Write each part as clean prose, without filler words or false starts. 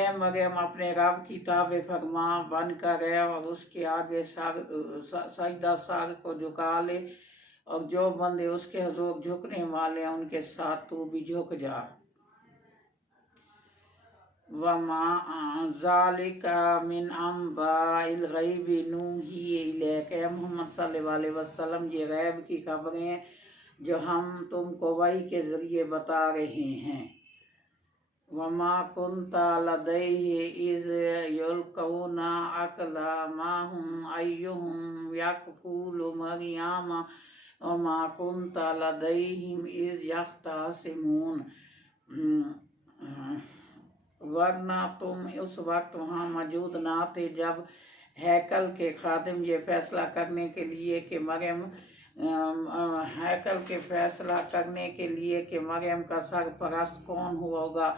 ए मरियम अपने रब की ताबे फरमा बन कर रहे और उसके आगे सजदा सार को झुका ले, और जो बंदे उसके हुजूर झुकने वाले हैं उनके साथ तू भी झुक जा। वमा ज़ालिका मिन अंबाइल गैबि नूही इलैका, मोहम्मद सल्लल्लाहु अलैहि वसल्लम ये गैब की खबरें हैं जो हम तुमको वही के जरिए बता रहे हैं। वमा कुन्ता लदैहि इज़ युल्कऊना अक़लामहुम अय्युहुम यकफुलु मरियम वमा कुन्ता लदैहिम इज़ यख्तसिमून, वरना तुम उस वक्त वहाँ मौजूद ना थे जब हैकल के खादिम ये फैसला करने के लिए कि मरियम का सरपरस्त कौन होगा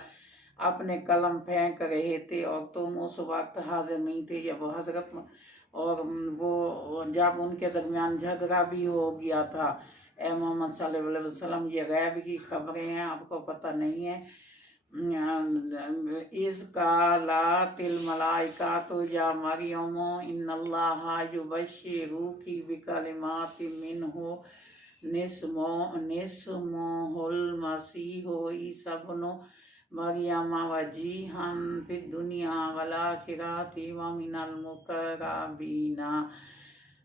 अपने कलम फेंक रहे थे, और तुम उस वक्त हाजिर नहीं थे जब हजरत और वो जब उनके दरमियान झगड़ा भी हो गया था। ए मोहम्मद सल्लल्लाहु अलैहि वसल्लम ये गैब की खबरें हैं, आपको पता नहीं है। इस कालातिल मलाइकातु या मरियम इन्नल्लाहा युबश्शिरुकी बिकलिमातिन मिन्हु निस्मुहुल मसीहु ईसा इब्नु मरियम वजीहन फिद दुनिया वल आखिरति व मिनल मुकर्रबीना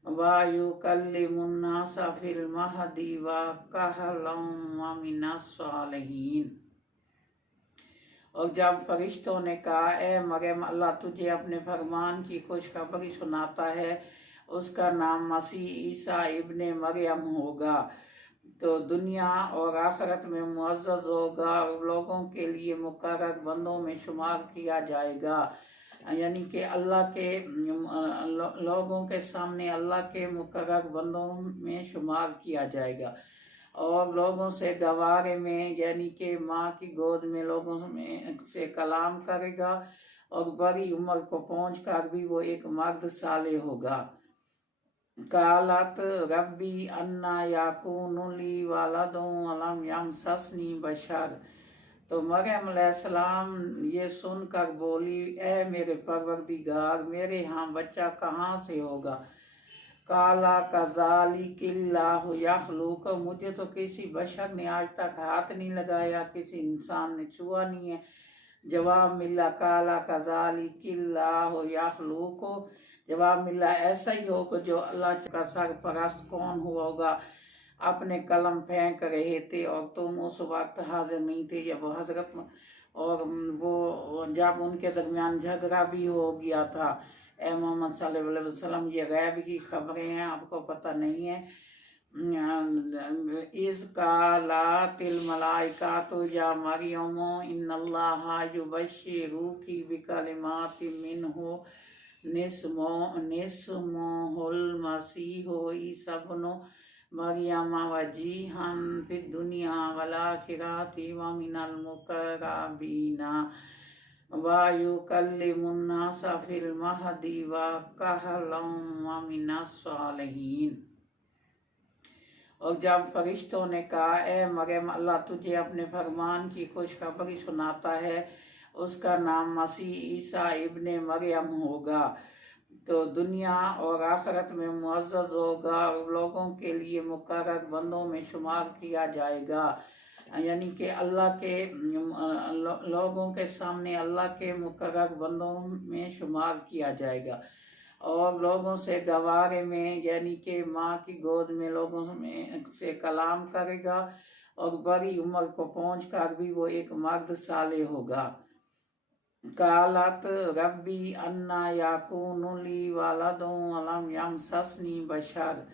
व युकल्लिमुन नास फिल महदी व कहलन व मिनस सालिहीन। और जब फरिश्तों ने कहा, ए मरियम, अल्लाह तुझे अपने फरमान की खुशखबरी सुनाता है, उसका नाम मसीह ईसा इब्ने मरियम होगा, तो दुनिया और आखिरत में मुअज़्ज़ज़ होगा और लोगों के लिए मुकर्रर बंदों में शुमार किया जाएगा, यानी कि अल्लाह के लोगों के सामने अल्लाह के मुकर्रर बंदों में शुमार किया जाएगा, और लोगों से गवारे में यानी कि माँ की गोद में लोगों में से कलाम करेगा, और बड़ी उम्र को पहुँच कर भी वो एक मर्द साले होगा। कालत रब्बी अन्ना याकूनु ली वलदुन वलम यमससनी बशर, तो मरियम अलैहिस्सलाम ये सुनकर बोली, ए मेरे परवरदिगार, मेरे यहाँ बच्चा कहाँ से होगा। काला कज़ालिकिल्लाहु यख़्लुक़ु, मुझे तो किसी बशर ने आज तक हाथ नहीं लगाया, किसी इंसान ने छुआ नहीं है। जवाब मिला काला कज़ालिकिल्लाहु यख़्लुक़ु, जवाब मिला ऐसा ही होगा जो अल्लाह का सरपरस्त कौन हुआ होगा अपने कलम फेंक रहे थे, और तुम उस वक्त हाजिर नहीं थे जब हजरत और वो जब उनके दरमियान झगड़ा भी हो गया था। ए मोहम्मद सल्लल्लाहु अलैहि वसल्लम ये गैब की खबरें हैं, आपको पता नहीं है। इज़ कालातिल मलाइकातु या मरियम इन्नल्लाहा युबश्शिरुकी बिकलिमातिन मिन्हु निस्मुहुल मसीहु ईसा इब्नु मरियम वजीहन फिद दुनिया वल आखिरति व मिनल मुकर्रबीना व युकल्लिमुन नास फिल महदी व कहलन व मिनस सालिहीन। और जब फरिश्तों ने कहा, ए मरियम, अल्लाह तुझे अपने फरमान की खुशखबरी सुनाता है, उसका नाम मसीह ईसा इब्ने मरियम होगा, तो दुनिया और आखिरत में मुअज़्ज़ज़ होगा और लोगों के लिए मुकर्रर बंदों में शुमार किया जाएगा, यानी कि अल्लाह के लोगों के सामने अल्लाह के मुकर्रर बंदों में शुमार किया जाएगा, और लोगों से गवारे में यानी कि माँ की गोद में लोगों में से कलाम करेगा, और बड़ी उम्र को पहुँच कर भी वो एक मर्द साले होगा। कालत रब्बी अन्ना याकूनु ली वलदुन वलम यमससनी बशर,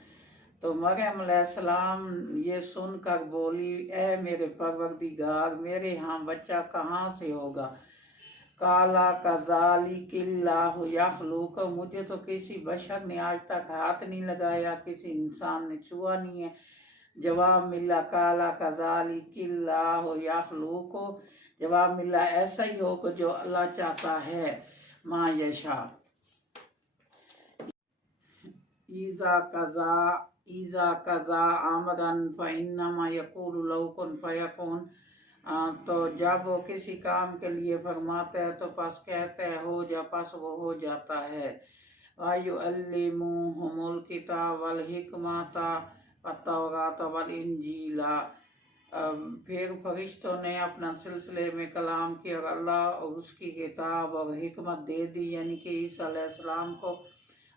तो मरियम अलैहिस्सलाम ये सुनकर बोली, ए मेरे परवरदिगार, मेरे यहाँ बच्चा कहाँ से होगा। काला कज़ालिकिल्लाहु यख़्लुक़ु, मुझे तो किसी बशर ने आज तक हाथ नहीं लगाया, किसी इंसान ने छुआ नहीं है। जवाब मिला काला कज़ालिकिल्लाहु यख़्लुक़ु, जवाब मिला ऐसा ही होगा जो अल्लाह चाहता है। मा यशा इज़ा कज़ा अमरन फ़इन्नमा यक़ूलु लहु कुन फ़यकून, تو جب وہ کسی کام کے لیے فرماتے ہیں تو پس کہتے ہیں ہو جا، پس وہ ہو جاتا ہے۔ وَيُعَلِّمُهُمُ الْكِتَابَ وَالْحِکْمَةَ وَالتَّوْرَاةَ وَالْإِنْجِیلَ۔ پھر فرشتوں نے اپنا سلسلے میں کلام کیا اور اللہ اور اس کی کتاب اور حکمت دے دی، یعنی کہ عیسیٰ علیہ السلام کو،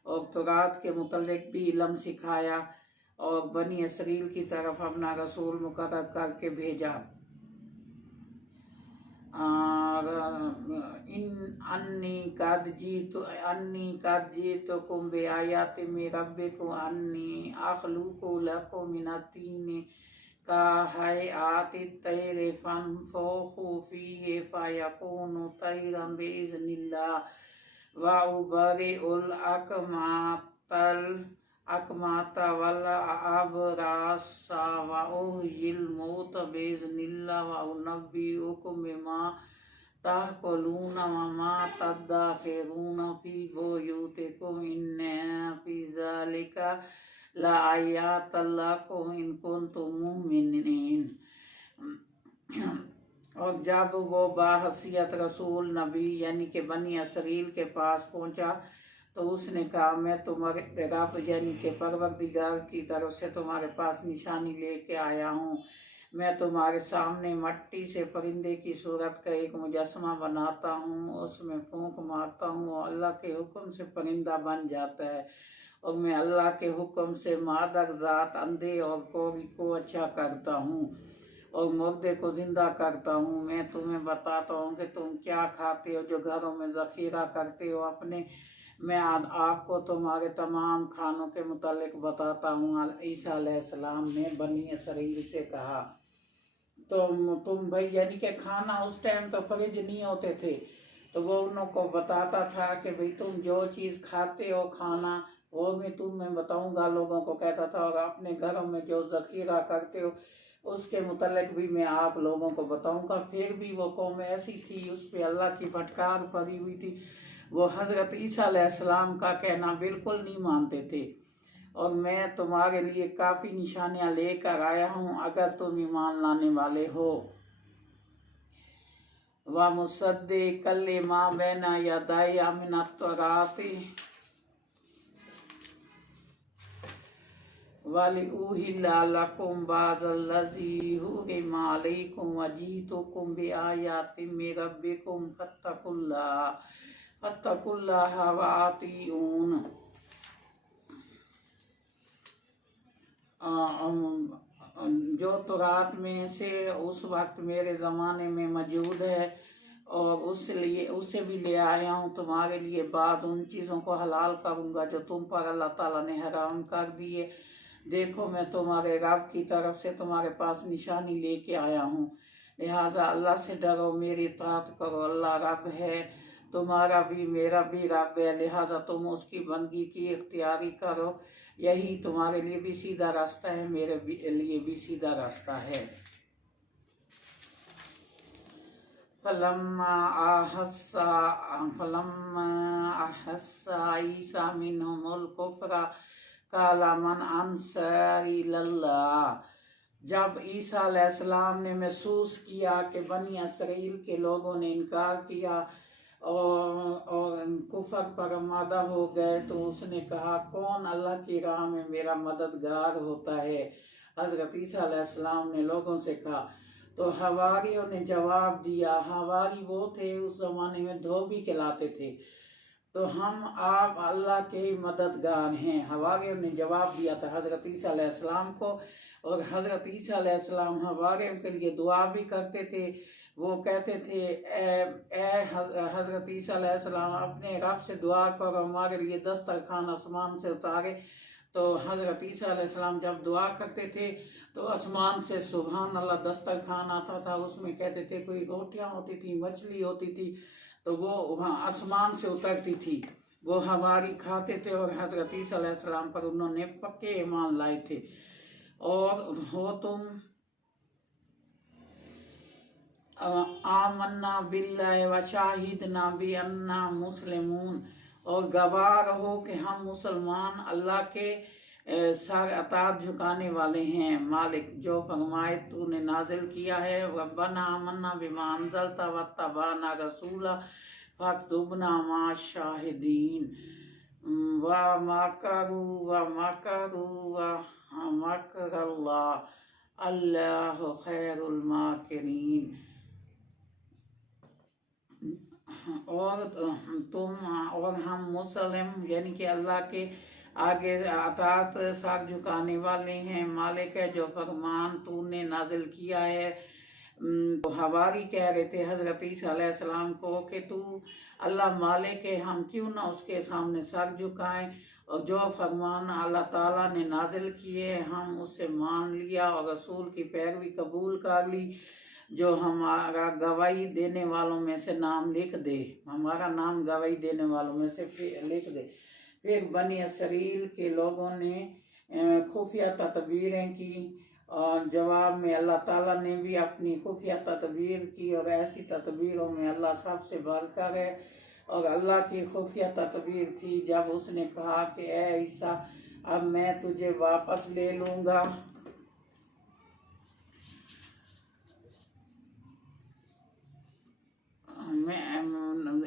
اور تورات کے متعلق بھی علم سکھایا، اور بنی اسرائیل کی طرف اپنا رسول مقرر کر کے بھیجا۔ اور انی قد جئتکم بآیات من ربکم انی اخلق لکم من الطین کہیئۃ الطیر فانفخوا فیہ فیکون طیرا بإذن اللہ وأبرئ الأکمۃ والأبرص وأحیی الموتى بإذن اللہ وأنبئکم بما تأکلون وما تدخرون فی بیوتکم ان فی ذلک لآیات لکم ان کنتم مؤمنین۔ اور جب وہ باحثیت رسول نبی یعنی کہ بنی اسرائیل کے پاس پہنچا تو اس نے کہا میں تمہارے رب یعنی کہ پروردگار کی طرف سے تمہارے پاس نشانی لے کے آیا ہوں۔ میں تمہارے سامنے مٹی سے پرندے کی صورت کا ایک مجسمہ بناتا ہوں، اس میں پھونک مارتا ہوں اور اللہ کے حکم سے پرندہ بن جاتا ہے، اور میں اللہ کے حکم سے مادر ذات اندھے اور کوری کو اچھا کرتا ہوں اور مردے کو زندہ کرتا ہوں۔ میں تمہیں بتاتا ہوں کہ تم کیا کھاتے ہو، جو گھروں میں ذخیرہ کرتے ہو اپنے۔ میں آپ کو تمہارے تمام کھانوں کے متعلق بتاتا ہوں۔ عیسیٰ علیہ السلام نے بنی اسرائیل سے کہا تم بھائی، یعنی کہ کھانا اس ٹائم تو فریج نہیں ہوتے تھے، تو وہ انہوں کو بتاتا تھا کہ بھئی تم جو چیز کھاتے ہو کھانا وہ میں بتاؤں گا، لوگوں کو کہتا تھا، اور اپنے گھروں میں جو ذخیرہ کرتے ہو اس کے متعلق بھی میں آپ لوگوں کو بتاؤں گا۔ پھر بھی وہ قوم ایسی تھی، اس پہ اللہ کی پھٹکار پڑی ہوئی تھی، وہ حضرت عیسیٰ علیہ السلام کا کہنا بالکل نہیں مانتے تھے۔ اور میں تمہارے لیے کافی نشانیاں لے کر آیا ہوں اگر تم ایمان لانے والے ہو۔ وَمُصَدِّقًا لِمَا بَيْنَ يَدَيَّ مِنَ التَّوْرَاةِ وَلِأُحِلَّ لَكُم بَعْضَ الَّذِي حُرِّمَ عَلَيْكُمْ وَجِئْتُكُم بِآيَاتٍ مِّن رَّبِّكُمْ فَاتَّقُوا اللَّهَ وَأَطِیعُونِ۔ جو تورات میں سے اس وقت میرے زمانے میں موجود ہے، اور اسے بھی لے آیا ہوں تمہارے لیے، بعض ان چیزوں کو حلال کروں گا جو تم پر اللہ تعالیٰ نے حرام کر دیے۔ دیکھو میں تمہارے رب کی طرف سے تمہارے پاس نشانی لے کے آیا ہوں، لہٰذا اللہ سے ڈرو، میری اطاعت کرو۔ اللہ رب ہے تمہارا بھی، میرا بھی رب ہے، لہٰذا تم اس کی بندگی کی اختیاری کرو، یہی تمہارے لیے بھی سیدھا راستہ ہے، میرے لیے بھی سیدھا راستہ ہے۔ فَلَمَّا أَحَسَّ عِیسیٰ مِنْهُمُ الْکُفْرَ قَالَ مَنْ أَنصَارِی إِلَى اللَّهِ۔ جب عیسیٰ علیہ السلام نے محسوس کیا کہ بنی اسرائیل کے لوگوں نے انکار کیا اور کفر پر آمادہ ہو گئے، تو اس نے کہا کون اللہ کی راہ میں میرا مددگار ہوتا ہے؟ حضرت عیسیٰ علیہ السلام نے لوگوں سے کہا، تو حواریوں نے جواب دیا، حواری وہ تھے اس زمانے میں دھوبی کہلاتے تھے، تو ہم آپ اللہ کے مددگار ہیں۔ حواریوں نے جواب دیا تھا حضرت عیسیٰ علیہ السلام کو، اور حضرت عیسیٰ علیہ السلام حواریوں کے لیے دعا بھی کرتے تھے۔ وہ کہتے تھے اے حضرت عیسیٰ علیہ السلام، اپنے رب سے دعا کرو ہمارے لیے دسترخوان آسمان سے اتارے۔ تو حضرت عیسیٰ علیہ السلام جب دعا کرتے تھے تو آسمان سے سبحان اللہ دسترخوان آتا تھا، اس میں کہتے تھے کوئی روٹیاں ہوتی تھی، مچھلی ہوتی تھی، تو وہ وہاں آسمان سے اترتی تھی، وہ ہماری کھاتے تھے، اور حضرت عیسیٰ علیہ السلام پر انہوں نے پکے ایمان لائے تھے۔ اور ہو تم آمنا باللہ وشاہدنا بأننا مسلمون، اور گواہ رہو کہ ہم مسلمان اللہ کے सर अतात झुकाने वाले हैं। मालिक, जो फरमाए तूने नाजिल किया है। रब्बना आमन्ना बिमा अंज़लता वत्तबाना रसूला फक्तुबना मा शाहिदीन। व मकरू व मकरल्लाह अल्लाहु खैरुल माकिरीन। और हम मुसलिम यानी कि अल्लाह के आगे अतात सर झुकाने वाले हैं। मालिक है, जो फरमान तूने नाजिल किया है। तो हवारी कह रहे थे हज़रत ईसा अलैहिस्सलाम को कि तू अल्लाह मालिक है, हम क्यों ना उसके सामने सर झुकाएं। और जो फरमान अल्लाह ताला ने नाजिल किए हम उसे मान लिया और रसूल की पैरवी कबूल कर ली। जो हमारा गवाही देने वालों में से नाम लिख दे, हमारा नाम गवाही देने वालों में से लिख दे। फिर बनी इसराइल के लोगों ने खुफिया तदबीरें की और जवाब में अल्लाह ताला ने भी अपनी खुफिया तदबीर की। और ऐसी तदबीरों में अल्लाह सबसे बढ़कर है। और अल्लाह की खुफिया तदबीर थी जब उसने कहा कि ए ईसा, अब मैं तुझे वापस ले लूँगा।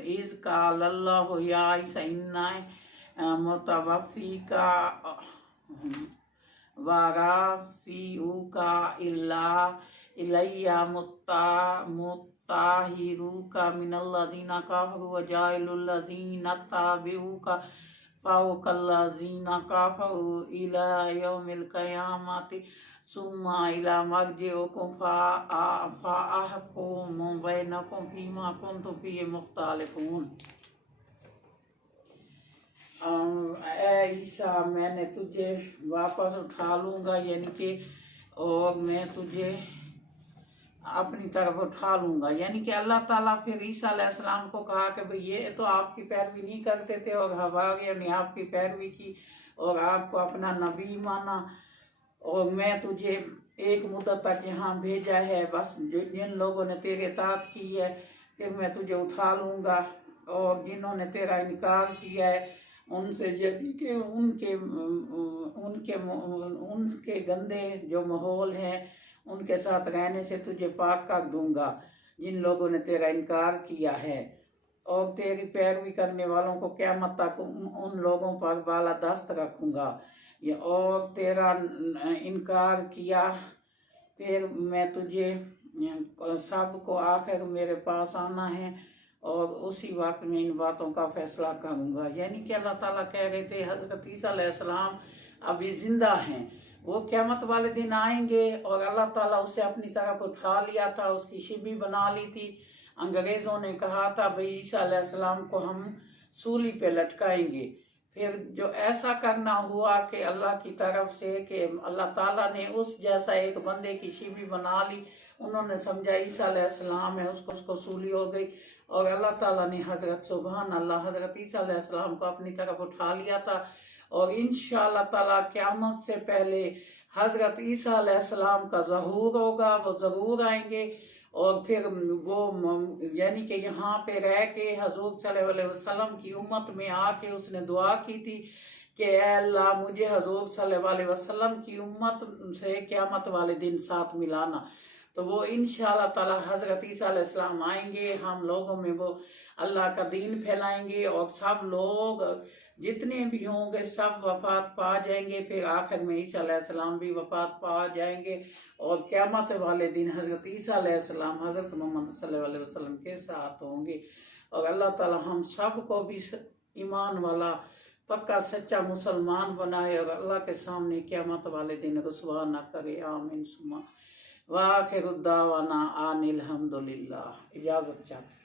इज़ क़ाल अल्लाहु या ईसा इन्ना मुतवफ़्फ़ीका व राफ़िऊका इलैया मुत्ताहिरूका मिनल्लज़ीना कफ़रू व जाइलुल्लज़ीना तबिऊका फ़ौक़ल्लज़ीना कफ़रू इला यौमिल क़यामति सुम्मा इला मर्जिउकुम फ़अहकुमु बैनकुम फ़ीमा कुन्तुम फ़ीहि मुख़्तलिफ़ून। ए ईसा, मैंने तुझे वापस उठा लूँगा, यानी कि और मैं तुझे अपनी तरफ उठा लूँगा। यानी कि अल्लाह ताला फिर ईसा अलैहिस्सलाम को कहा कि भाई ये तो आपकी पैरवी नहीं करते थे और हवारियों ने आपकी पैरवी की और आपको अपना नबी माना। और मैं तुझे एक मुद्दत तक यहाँ भेजा है, बस जिन लोगों ने तेरे इताअत की है फिर मैं तुझे उठा लूँगा। और जिन्होंने तेरा इनकार किया है उनसे यदि कि उनके गंदे जो माहौल हैं उनके साथ रहने से तुझे पाक कर दूंगा जिन लोगों ने तेरा इनकार किया है। और तेरी पैरवी करने वालों को क़यामत तक उन लोगों पर बालादस्त रखूँगा। और तेरा इनकार किया फिर मैं तुझे सबको आखिर मेरे पास आना है और उसी वक्त में इन बातों का फैसला करूँगा। यानी कि अल्लाह ताला कह रहे थे हज़रत ईसा अलैहिस्सलाम अभी ज़िंदा हैं, वो क़यामत वाले दिन आएंगे। और अल्लाह ताला उसे अपनी तरफ उठा लिया था, उसकी शिबी बना ली थी। अंग्रेज़ों ने कहा था भाई ईसा अलैहिस्सलाम को हम सूली पे लटकाएंगे। फिर जो ऐसा करना हुआ कि अल्लाह की तरफ से कि अल्लाह ताला ने उस जैसा एक बंदे की शिबी बना ली। उन्होंने समझा ईसा अलैहिस्सलाम है, उसको सूली हो गई। और अल्लाह ताला ने हज़रत सुबहान अल्लाह हज़रत ईसा अलैहिस्सलाम को अपनी तरफ उठा लिया था। और इंशाअल्लाह ताला क़यामत से पहले हज़रत ईसा अलैहिस्सलाम का ज़हूर होगा, वो ज़रूर आएंगे। और फिर वो यानी कि यहाँ पे रह के हज़ूर सल्लल्लाहु अलैहि वसल्लम की उम्मत में आके उसने दुआ की थी कि ऐ अल्लाह मुझे हज़ूर सल्लल्लाहु अलैहि वसल्लम की उम्मत से क़यामत वाले दिन साथ मिलाना। तो वो इंशाअल्लाह ताला हज़रत ईसा अलैहिस्सलाम आएंगे, हम लोगों में वो अल्लाह का दीन फैलाएंगे और सब लोग जितने भी होंगे सब वफ़ात पा जाएंगे। फिर आखिर में ईसा अलैहिस्सलाम भी वफ़ात पा जाएंगे और क़यामत वाले दिन हज़रत ईसा अलैहिस्सलाम हज़रत मोहम्मद सल्लल्लाहु अलैहि वसल्लम के साथ होंगे। और अल्लाह ताला हम सब को भी ईमान वाला पक्का सच्चा मुसलमान बनाए और अल्लाह के सामने क़यामत वाले दिन रुसवा न करे। आमीन सुम्मा वाखिरु दावाना अनिल हम्दुलिल्लाह। इजाज़त चाहते।